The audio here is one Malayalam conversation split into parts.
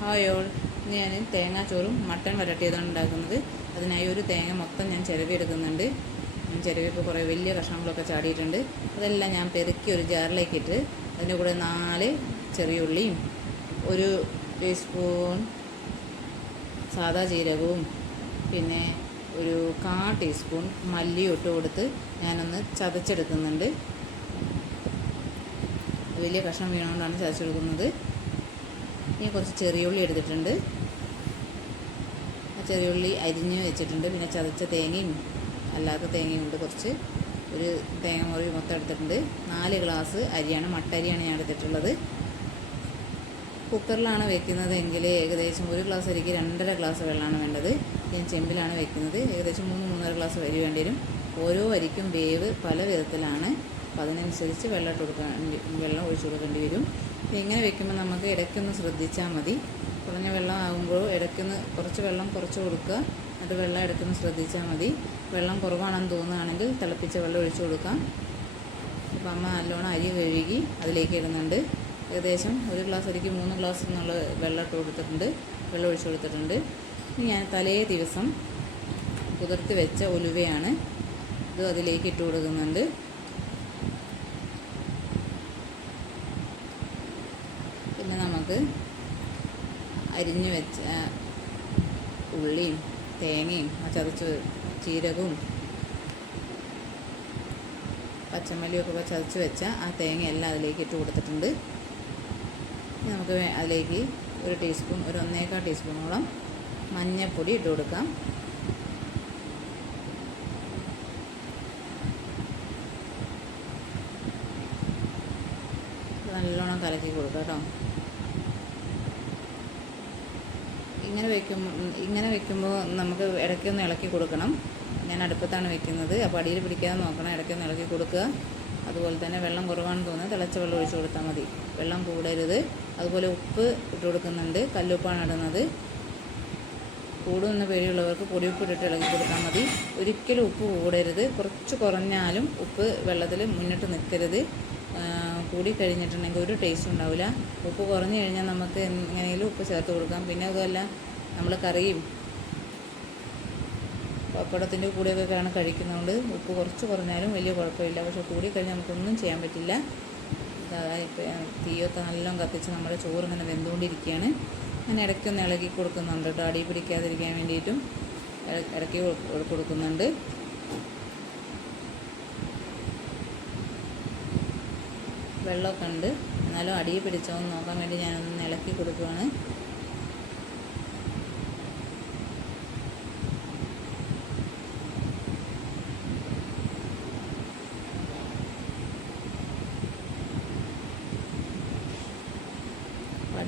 ഹായോൾ ഇന്ന് ഞാൻ തേങ്ങാച്ചോറും മട്ടൺ വരട്ടിയതാണ് ഉണ്ടാക്കുന്നത്. അതിനായി ഒരു തേങ്ങ മൊത്തം ഞാൻ ചിരവിയെടുക്കുന്നുണ്ട്. ഞാൻ ചിരവി ഇപ്പോൾ കുറേ വലിയ കഷ്ണങ്ങളൊക്കെ ചാടിയിട്ടുണ്ട്. അതെല്ലാം ഞാൻ പെറുക്കി ഒരു ജാറിലേക്ക് ഇട്ട് അതിന്റെ കൂടെ നാല് ചെറിയ ഉള്ളിയും ഒരു ടീസ്പൂൺ സാദാ ജീരകവും പിന്നെ ഒരു കാ ടീസ്പൂൺ മല്ലിയും ഇട്ട് കൊടുത്ത് ഞാനൊന്ന് ചതച്ചെടുക്കുന്നുണ്ട്. വലിയ കഷ്ണം വീണുകൊണ്ടാണ് ചതച്ചെടുക്കുന്നത്. ഇനി കുറച്ച് ചെറിയുള്ളി എടുത്തിട്ടുണ്ട്. ആ ചെറിയുള്ളി അരിഞ്ഞ് വെച്ചിട്ടുണ്ട്. പിന്നെ ചതച്ച തേങ്ങയും അല്ലാത്ത തേങ്ങയും ഉണ്ട് കുറച്ച് ഒരു തേങ്ങ മുറി മൊത്തം എടുത്തിട്ടുണ്ട്. നാല് ഗ്ലാസ് അരിയാണ് മട്ടരിയാണ് ഞാൻ എടുത്തിട്ടുള്ളത്. കുക്കറിലാണ് വെക്കുന്നതെങ്കിൽ ഏകദേശം ഒരു ഗ്ലാസ് അരിക്ക് രണ്ടര ഗ്ലാസ് വെള്ളമാണ് വേണ്ടത്. ഞാൻ ചെമ്പിലാണ് വെക്കുന്നത്. ഏകദേശം മൂന്ന് മൂന്നര ഗ്ലാസ് അരി വേണ്ടി വരും. ഓരോ അരിക്കും വേവ് പല വിധത്തിലാണ്. അപ്പം അതിനനുസരിച്ച് വെള്ളം ഇട്ട് കൊടുക്കാൻ വെള്ളം ഒഴിച്ചു കൊടുക്കേണ്ടി വരും. ഇങ്ങനെ വെക്കുമ്പോൾ നമുക്ക് ഇടയ്ക്കൊന്ന് ശ്രദ്ധിച്ചാൽ മതി. കുറഞ്ഞ വെള്ളം ആകുമ്പോൾ ഇടയ്ക്കൊന്ന് കുറച്ച് വെള്ളം കുറച്ച് കൊടുക്കുക. എന്നിട്ട് വെള്ളം ഇടയ്ക്കൊന്ന് ശ്രദ്ധിച്ചാൽ മതി. വെള്ളം കുറവാണെന്ന് തോന്നുകയാണെങ്കിൽ തിളപ്പിച്ച വെള്ളം ഒഴിച്ചു കൊടുക്കാം. അപ്പം അമ്മ നല്ലോണം അരി കഴുകി അതിലേക്ക് ഇടുന്നുണ്ട്. ഏകദേശം ഒരു ഗ്ലാസ് അരിക്ക് മൂന്ന് ഗ്ലാസ് എന്നുള്ള വെള്ളം ഇട്ട് കൊടുത്തിട്ടുണ്ട്. വെള്ളം ഒഴിച്ചു കൊടുത്തിട്ടുണ്ട്. ഇനി ഞാൻ തലേ ദിവസം കുതിർത്ത് വെച്ച ഉലുവയാണ്. ഇത് അതിലേക്ക് ഇട്ട് കൊടുക്കുന്നുണ്ട് പിന്നെ അരിഞ്ഞു വെച്ച ഉള്ളിയും തേങ്ങയും ചതച്ച് ജീരകവും പച്ചമല്ലിയൊക്കെ ചതച്ച് വെച്ച ആ തേങ്ങ എല്ലാം അതിലേക്ക് ഇട്ട് കൊടുത്തിട്ടുണ്ട്. നമുക്ക് അതിലേക്ക് ഒരു ടീസ്പൂൺ ഒരു ഒന്നേക്കാൾ ടീസ്പൂണോളം മഞ്ഞൾപ്പൊടി ഇട്ട് കൊടുക്കാം. നല്ലോണം കലക്കി കൊടുക്കാം കേട്ടോ. വെക്കുമ്പോൾ ഇങ്ങനെ വെക്കുമ്പോൾ നമുക്ക് ഇടയ്ക്കൊന്ന് ഇളക്കി കൊടുക്കണം. ഞാൻ അടുപ്പത്താണ് വെക്കുന്നത്. അപ്പോൾ അടിയിൽ പിടിക്കാതെ നോക്കണം ഇടയ്ക്കൊന്ന് ഇളക്കി കൊടുക്കുക. അതുപോലെ തന്നെ വെള്ളം കുറവാണെന്ന് തോന്നുന്നത് തിളച്ച വെള്ളം ഒഴിച്ചു കൊടുത്താൽ മതി. വെള്ളം കൂടരുത്. അതുപോലെ ഉപ്പ് ഇട്ട് കൊടുക്കുന്നുണ്ട്. കല്ലുപ്പാണ് ഇടുന്നത്. കൂടുന്ന പേടിയുള്ളവർക്ക് പൊടിയുപ്പ് ഇട്ടിട്ട് ഇളക്കി കൊടുത്താൽ മതി. ഒരിക്കലും ഉപ്പ് കൂടരുത്. കുറച്ച് കുറഞ്ഞാലും ഉപ്പ് വെള്ളത്തിൽ മുന്നിട്ട് നിൽക്കരുത്. കൂടി കഴിഞ്ഞിട്ടുണ്ടെങ്കിൽ ഒരു ടേസ്റ്റ് ഉണ്ടാവില്ല. ഉപ്പ് കുറഞ്ഞു കഴിഞ്ഞാൽ നമുക്ക് എങ്ങനെയും ഉപ്പ് ചേർത്ത് കൊടുക്കാം. പിന്നെ അതുമല്ല നമ്മൾ കറിയും പപ്പടത്തിന്റെ കൂടെയൊക്കെയാണ് കഴിക്കുന്നതുകൊണ്ട് ഉപ്പ് കുറച്ച് കുറഞ്ഞാലും വലിയ കുഴപ്പമില്ല. പക്ഷെ കൂടിക്കഴിഞ്ഞാൽ നമുക്കൊന്നും ചെയ്യാൻ പറ്റില്ല. തീയോ നല്ലോണം കത്തിച്ച് നമ്മുടെ ചോറ് ഇങ്ങനെ വെന്തുകൊണ്ടിരിക്കുകയാണ് ഞാൻ ഇടയ്ക്കൊന്ന് ഇളകി കൊടുക്കുന്നുണ്ട് കേട്ടോ. അടി പിടിക്കാതിരിക്കാൻ വേണ്ടിയിട്ടും ഇട- ഇടയ്ക്ക് കൊടു- കൊടുക്കുന്നുണ്ട്. വെള്ളമൊക്കെ ഉണ്ട്. എന്നാലും അടിയിൽ പിടിച്ചോ എന്ന് നോക്കാൻ വേണ്ടി ഞാനൊന്ന് ഇളക്കി കൊടുക്കുവാണ്.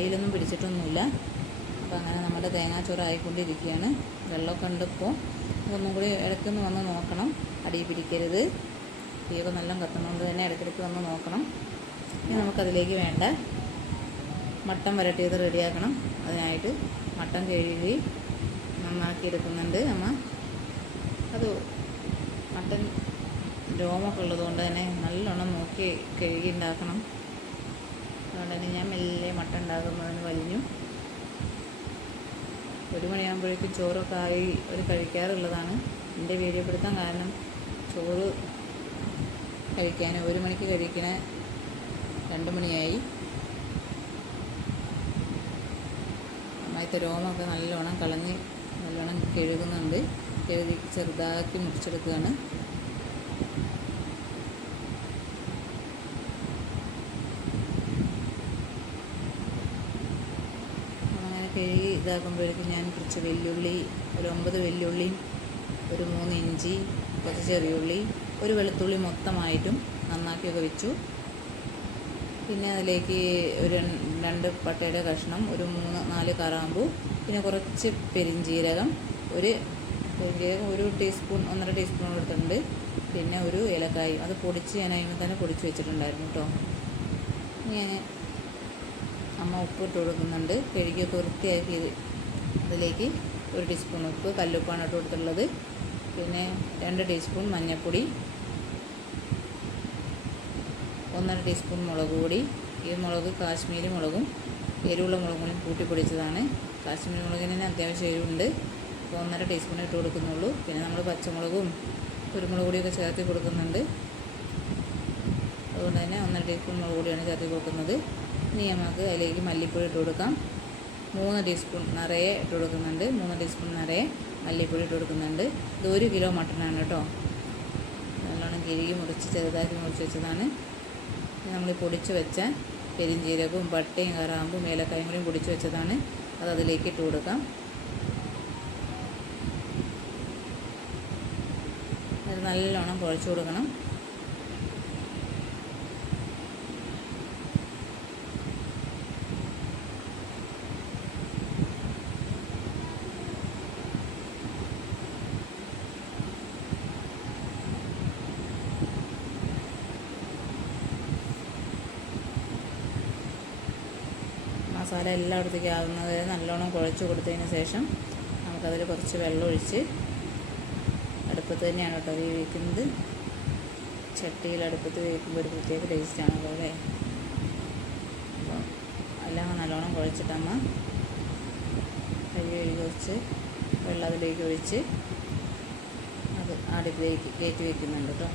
അടിയിലൊന്നും പിടിച്ചിട്ടൊന്നുമില്ല. അപ്പോൾ അങ്ങനെ നമ്മുടെ തേങ്ങാച്ചോറായിക്കൊണ്ടിരിക്കുകയാണ് വെള്ളമൊക്കെ ഉണ്ട് ഇപ്പോൾ ഒന്നും കൂടി ഇടയ്ക്കൊന്ന് വന്ന് നോക്കണം. അടിയിൽ പിടിക്കരുത്. തീയൊക്കെ നല്ല കത്തുന്നതുകൊണ്ട് തന്നെ ഇടയ്ക്കിടയ്ക്ക് വന്ന് നോക്കണം. ഇനി നമുക്കതിലേക്ക് വേണ്ട. മട്ടൻ വരട്ടിയത് റെഡിയാക്കണം. അതിനായിട്ട് മട്ടൻ കഴുകി നന്നാക്കി എടുക്കുന്നുണ്ട് അമ്മ. അത് മട്ടൻ രോമൊക്കെ ഉള്ളതുകൊണ്ട് തന്നെ നല്ലോണം നോക്കി കഴുകി ഉണ്ടാക്കണം. അതുകൊണ്ട് ഞാൻ മെല്ലെ മട്ട ഉണ്ടാക്കുന്നതിന് വലിഞ്ഞു. ഒരു മണിയാകുമ്പോഴേക്കും ചോറൊക്കെ ആയി ഒരു കഴിക്കാറുള്ളതാണ്. എന്റെ വീഡിയോ പിടുത്തം കാരണം ചോറ് കഴിക്കാൻ ഒരു മണിക്ക് കഴിക്കണ രണ്ട് മണിയായി. അമ്മായത്തെ രോമൊക്കെ നല്ലോണം കളഞ്ഞ് നല്ലോണം കഴുകുന്നുണ്ട്. കഴുകി ചെറുതാക്കി മുറിച്ചെടുക്കുകയാണ് അങ്ങനെ കഴുകി ഇതാക്കുമ്പോഴേക്കും ഞാൻ കുറച്ച് വെല്ലുള്ളി ഒരു ഒമ്പത് വെല്ലുള്ളിയും ഒരു മൂന്ന് ഇഞ്ചി കുറച്ച് ചെറിയുള്ളി ഒരു വെളുത്തുള്ളി മൊത്തമായിട്ടും നന്നാക്കിയൊക്കെ വെച്ചു. പിന്നെ അതിലേക്ക് ഒരു രണ്ട് പട്ടയുടെ കഷ്ണം ഒരു മൂന്ന് നാല് കറാമ്പു പിന്നെ കുറച്ച് പെരിഞ്ജീരകം ഒരു പെരിഞ്ജീരകം ഒരു ടീസ്പൂൺ ഒന്നര ടീസ്പൂൺ എടുത്തിട്ടുണ്ട്. പിന്നെ ഒരു ഏലക്കായി അത് പൊടിച്ച് ഞാൻ അതിന് തന്നെ പൊടിച്ച് വെച്ചിട്ടുണ്ടായിരുന്നു കേട്ടോ ഞാൻ അമ്മ ഉപ്പിട്ട് കൊടുക്കുന്നുണ്ട്. കഴുകിയൊക്കെ വൃത്തിയാക്കി അതിലേക്ക് ഒരു ടീസ്പൂൺ ഉപ്പ് കല്ലുപ്പാണ് ഇട്ട് കൊടുത്തിട്ടുള്ളത്. പിന്നെ രണ്ട് ടീസ്പൂൺ മഞ്ഞൾപ്പൊടി ഒന്നര ടീസ്പൂൺ മുളക് പൊടി. ഈ മുളക് കാശ്മീരി മുളകും എരിവുള്ള മുളക് കൂടി കൂട്ടി പൊടിച്ചതാണ്. കാശ്മീരി മുളകിന് തന്നെ അത്യാവശ്യം എരിവുണ്ട്. അപ്പോൾ ഒന്നര ടീസ്പൂൺ ഇട്ട് കൊടുക്കുന്നുള്ളൂ. പിന്നെ നമ്മൾ പച്ചമുളകും കുരുമുളക് പൊടിയൊക്കെ ചേർത്ത് കൊടുക്കുന്നുണ്ട്. അതുകൊണ്ട് തന്നെ ഒന്നര ടീസ്പൂൺ മുളക് പൊടിയാണ് ചേർത്ത് കൊടുക്കുന്നത്. ഇനി നമുക്ക് അതിലേക്ക് മല്ലിപ്പൊടി ഇട്ട് കൊടുക്കാം. മൂന്ന് ടീസ്പൂൺ നിറയെ ഇട്ട് കൊടുക്കുന്നുണ്ട്. മൂന്ന് ടീസ്പൂൺ നിറയെ മല്ലിപ്പൊടി ഇട്ട് കൊടുക്കുന്നുണ്ട്. ഇത് ഒരു കിലോ മട്ടനാണ് കേട്ടോ. നല്ലോണം കിഴുകി മുറിച്ച് ചെറുതാക്കി മുറിച്ച് വെച്ചതാണ്. നമ്മൾ പൊടിച്ച് വെച്ച പെരിഞ്ചീരകവും പട്ടയും കറാമ്പും ഏലക്കായും കൂടിയും പൊടിച്ച് വെച്ചതാണ്. അത് അതിലേക്ക് ഇട്ട് കൊടുക്കാം. അത് നല്ലോണം കുഴച്ച് കൊടുക്കണം. മസാല എല്ലായിടത്തേക്ക് ആകുന്നത് നല്ലോണം കുഴച്ച് കൊടുത്തതിന് ശേഷം നമുക്കതിൽ കുറച്ച് വെള്ളം ഒഴിച്ച് അടുപ്പത്ത് തന്നെയാണ് കേട്ടോ വേവിക്കുന്നത്. ചട്ടിയിൽ അടുപ്പത്ത് വേവിക്കുമ്പോൾ ഒരു പ്രത്യേക ടേസ്റ്റാണല്ലോ അല്ലേ? അപ്പോൾ എല്ലാം നല്ലോണം കുഴച്ചിട്ടമ്മ കഴുകി കുറച്ച് വെള്ളം അതിലേക്ക് ഒഴിച്ച് അത് അടുപ്പിലേക്ക് കയറ്റി വയ്ക്കുന്നുണ്ട് കേട്ടോ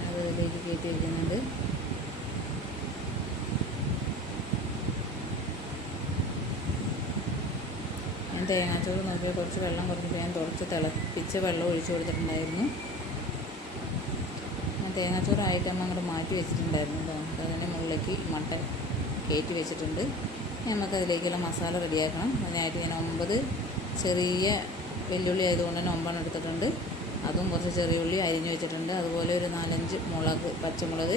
അത് ഇതിലേക്ക് കയറ്റി വയ്ക്കുന്നുണ്ട് ഞാൻ തേങ്ങാച്ചോറ് നോക്കിയാൽ കുറച്ച് വെള്ളം കുറച്ചിട്ട് ഞാൻ തുടച്ച് തിളപ്പിച്ച് വെള്ളം ഒഴിച്ചു കൊടുത്തിട്ടുണ്ടായിരുന്നു. ഞാൻ തേങ്ങാച്ചോറായിട്ട് അമ്മ അങ്ങോട്ട് മാറ്റി വെച്ചിട്ടുണ്ടായിരുന്നു കേട്ടോ. നമുക്ക് അതിന്റെ മുകളിലേക്ക് മട്ട കയറ്റി വെച്ചിട്ടുണ്ട്. നമുക്ക് അതിലേക്കുള്ള മസാല റെഡിയാക്കണം. അതിനായിട്ട് ഞാൻ ഒമ്പത് ചെറിയ വെല്ലുള്ളി ആയതുകൊണ്ട് തന്നെ ഒമ്പതെണ്ണം എടുത്തിട്ടുണ്ട്. അതും കുറച്ച് ചെറിയ ഉള്ളി അരിഞ്ഞു വെച്ചിട്ടുണ്ട്. അതുപോലെ ഒരു നാലഞ്ച് മുളക് പച്ചമുളക്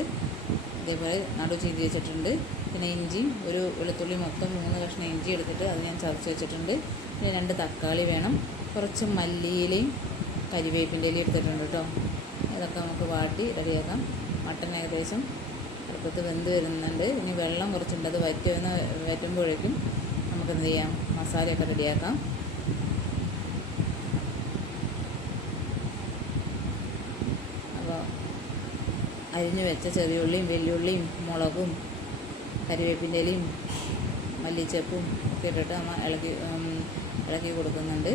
ഇതേപോലെ നടു ചീന്തി വെച്ചിട്ടുണ്ട്. പിന്നെ ഇഞ്ചി ഒരു വെളുത്തുള്ളി മൊത്തം മൂന്ന് കഷ്ണം ഇഞ്ചി എടുത്തിട്ട് അത് ഞാൻ ചതച്ച് വെച്ചിട്ടുണ്ട്. പിന്നെ രണ്ട് തക്കാളി വേണം. കുറച്ച് മല്ലിയിലയും കരിവേപ്പിന്റെ ഇലയും എടുത്തിട്ടുണ്ട് കേട്ടോ. ഇതൊക്കെ നമുക്ക് വാട്ടി റെഡിയാക്കാം. മട്ടൻ ഏകദേശം അടുപ്പത്ത് വെന്ത് വരുന്നുണ്ട്. ഇനി വെള്ളം കുറച്ചുണ്ട്. അത് വറ്റുന്ന വറ്റുമ്പോഴേക്കും നമുക്ക് എന്ത് ചെയ്യാം? മസാലയൊക്കെ റെഡിയാക്കാം അപ്പോൾ അരിഞ്ഞു വെച്ച ചെറിയുള്ളിയും വെല്ലുള്ളിയും മുളകും കരിവേപ്പിന്റെ ഇലയും മല്ലിച്ചപ്പും ഒക്കെ ഇട്ടിട്ട് നമ്മൾ ഇളക്കി ഇളക്കി കൊടുക്കുന്നുണ്ട്.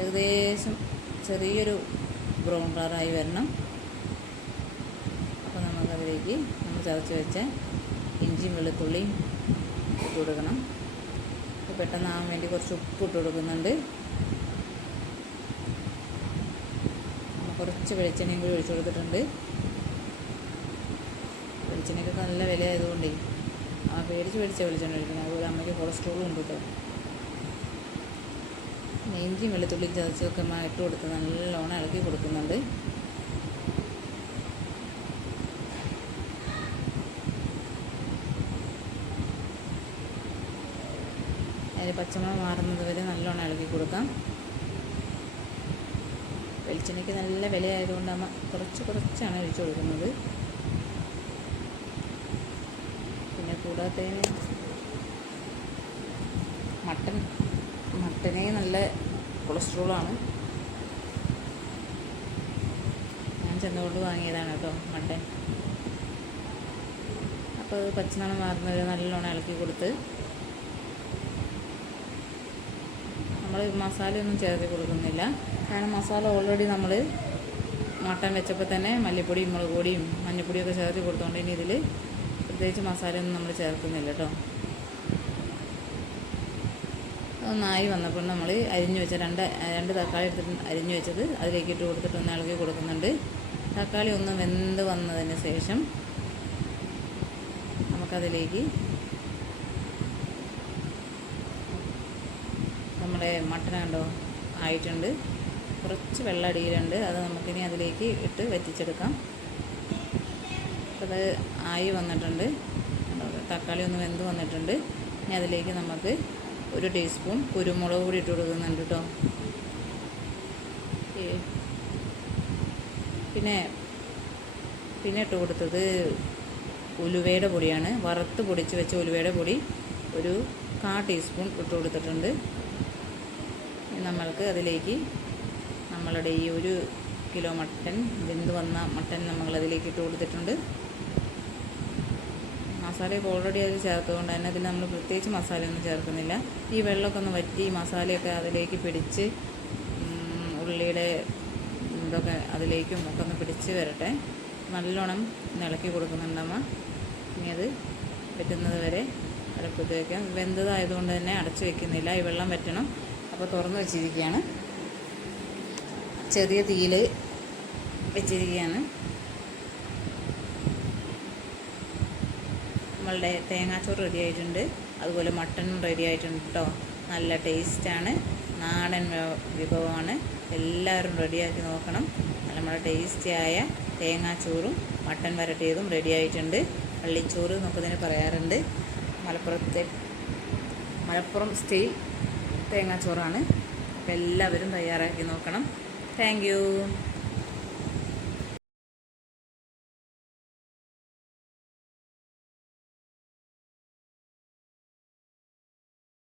ഏകദേശം ചെറിയൊരു ബ്രൗൺ കളറായി വരണം. അപ്പോൾ നമുക്കതിലേക്ക് നമ്മൾ ചതച്ച് വെച്ച ഇഞ്ചിയും വെളുത്തുള്ളിയും ഇട്ട് കൊടുക്കണം. പെട്ടെന്നാകാൻ വേണ്ടി കുറച്ച് ഉപ്പ് ഇട്ട് കൊടുക്കുന്നുണ്ട്. കുറച്ച് വെളിച്ചെണ്ണയും കൂടി ഒഴിച്ചു കൊടുത്തിട്ടുണ്ട്. വെളിച്ചെണ്ണയ്ക്ക് നല്ല വില ആയതുകൊണ്ടേ ആ പേടിച്ച് പേടിച്ച വെളിച്ചെണ്ണ കഴിക്കുന്നത് അതുപോലെ അമ്മയ്ക്ക് കൊളസ്ട്രോളും ഉണ്ട് കേട്ടോ നെയ്ഞ്ചിയും വെളുത്തുള്ളിയും അമ്മ ഇട്ട് കൊടുത്ത് നല്ലോണം ഇളക്കി കൊടുക്കുന്നുണ്ട്. അതിന് പച്ചമുളക് മാറുന്നത് വരെ നല്ലോണം ഇളക്കി കൊടുക്കാം. വെളിച്ചെണ്ണയ്ക്ക് നല്ല വിലയായതുകൊണ്ട് അമ്മ കുറച്ച് കുറച്ചാണ് ഒഴിച്ചു കൊടുക്കുന്നത് പിന്നെ കൂടാത്തതിന് മട്ടൻ മട്ടനെ നല്ല കൊളസ്ട്രോളാണ് ഞാൻ ചെന്നുകൊണ്ട് വാങ്ങിയതാണ് കേട്ടോ മട്ടൻ. അപ്പോൾ അത് പച്ചനണം മാറുന്നവരെ നല്ലോണം ഇളക്കി കൊടുത്ത് നമ്മൾ മസാലയൊന്നും ചേർത്ത് കൊടുക്കുന്നില്ല. കാരണം മസാല ഓൾറെഡി നമ്മൾ മട്ടൻ വെച്ചപ്പോൾ തന്നെ മല്ലിപ്പൊടിയും മുളക് പൊടിയും മഞ്ഞൾപ്പൊടിയൊക്കെ ചേർത്ത് കൊടുത്തോണ്ട് ഇനി ഇതിൽ പ്രത്യേകിച്ച് മസാലയൊന്നും നമ്മൾ ചേർക്കുന്നില്ല കേട്ടോ. ഒന്നായി വന്നപ്പോൾ നമ്മൾ അരിഞ്ഞു വെച്ച രണ്ട് രണ്ട് തക്കാളി എടുത്തിട്ട് അരിഞ്ഞു വെച്ചത് അതിലേക്ക് ഇട്ട് കൊടുത്തിട്ട് ഒന്ന് ഇളകി കൊടുക്കുന്നുണ്ട്. തക്കാളി ഒന്ന് വെന്ത് വന്നതിന് ശേഷം നമുക്കതിലേക്ക് നമ്മുടെ മട്ടൻ കണ്ടോ ആയിട്ടുണ്ട്. കുറച്ച് വെള്ളം അടിയിലുണ്ട് അത് നമുക്കിനി അതിലേക്ക് ഇട്ട് വറ്റിച്ചെടുക്കാം. അത് ആയി വന്നിട്ടുണ്ട്. തക്കാളി ഒന്ന് വെന്ത് വന്നിട്ടുണ്ട്. ഇനി അതിലേക്ക് നമുക്ക് ഒരു ടീസ്പൂൺ കുരുമുളക് കൂടി ഇട്ട് കൊടുക്കുന്നുണ്ട് കേട്ടോ പിന്നെ പിന്നെ ഇട്ട് കൊടുത്തത് ഉലുവയുടെ പൊടിയാണ്. വറുത്ത് പൊടിച്ച് വെച്ച ഉലുവയുടെ പൊടി ഒരു കാ ടീസ്പൂൺ ഇട്ട് കൊടുത്തിട്ടുണ്ട്. നമ്മൾക്ക് അതിലേക്ക് നമ്മളുടെ ഈ ഒരു കിലോ മട്ടൻ വെന്ത് വന്ന മട്ടൻ നമ്മൾ അതിലേക്ക് ഇട്ട് കൊടുത്തിട്ടുണ്ട്. മസാലയൊക്കെ ഓൾറെഡി അതിൽ ചേർത്തുകൊണ്ട് തന്നെ അതിൽ നമ്മൾ പ്രത്യേകിച്ച് മസാലയൊന്നും ചേർക്കുന്നില്ല. ഈ വെള്ളമൊക്കെ ഒന്ന് വറ്റി മസാലയൊക്കെ അതിലേക്ക് പിടിച്ച് ഉള്ളിയുടെ ഇതൊക്കെ അതിലേക്കും ഒക്കെ ഒന്ന് പിടിച്ച് വരട്ടെ. നല്ലോണം ഇളക്കി കൊടുക്കുന്നുണ്ടമ്മ ഇനി അത് പറ്റുന്നത് വരെ അടുപ്പത്ത് വയ്ക്കാം വെന്തതായതുകൊണ്ട് തന്നെ അടച്ചു വയ്ക്കുന്നില്ല ഈ വെള്ളം വറ്റണം. അപ്പോൾ തുറന്ന് വെച്ചിരിക്കുകയാണ്. ചെറിയ തീയിൽ വെച്ചിരിക്കുകയാണ്. നമ്മളുടെ തേങ്ങാച്ചോറ് റെഡി ആയിട്ടുണ്ട്. അതുപോലെ മട്ടനും റെഡി ആയിട്ടുണ്ട് കേട്ടോ നല്ല ടേസ്റ്റാണ് നാടൻ വിഭവമാണ്. എല്ലാവരും റെഡിയാക്കി നോക്കണം. നമ്മുടെ ടേസ്റ്റിയായ തേങ്ങാച്ചോറും മട്ടൻ വരട്ടിയതും റെഡി ആയിട്ടുണ്ട്. പള്ളിച്ചോറ് എന്നൊക്കെ തന്നെ പറയാറുണ്ട്. മലപ്പുറത്തെ മലപ്പുറം സ്റ്റൈൽ തേങ്ങാച്ചോറാണ്. അപ്പോൾ എല്ലാവരും തയ്യാറാക്കി നോക്കണം. താങ്ക്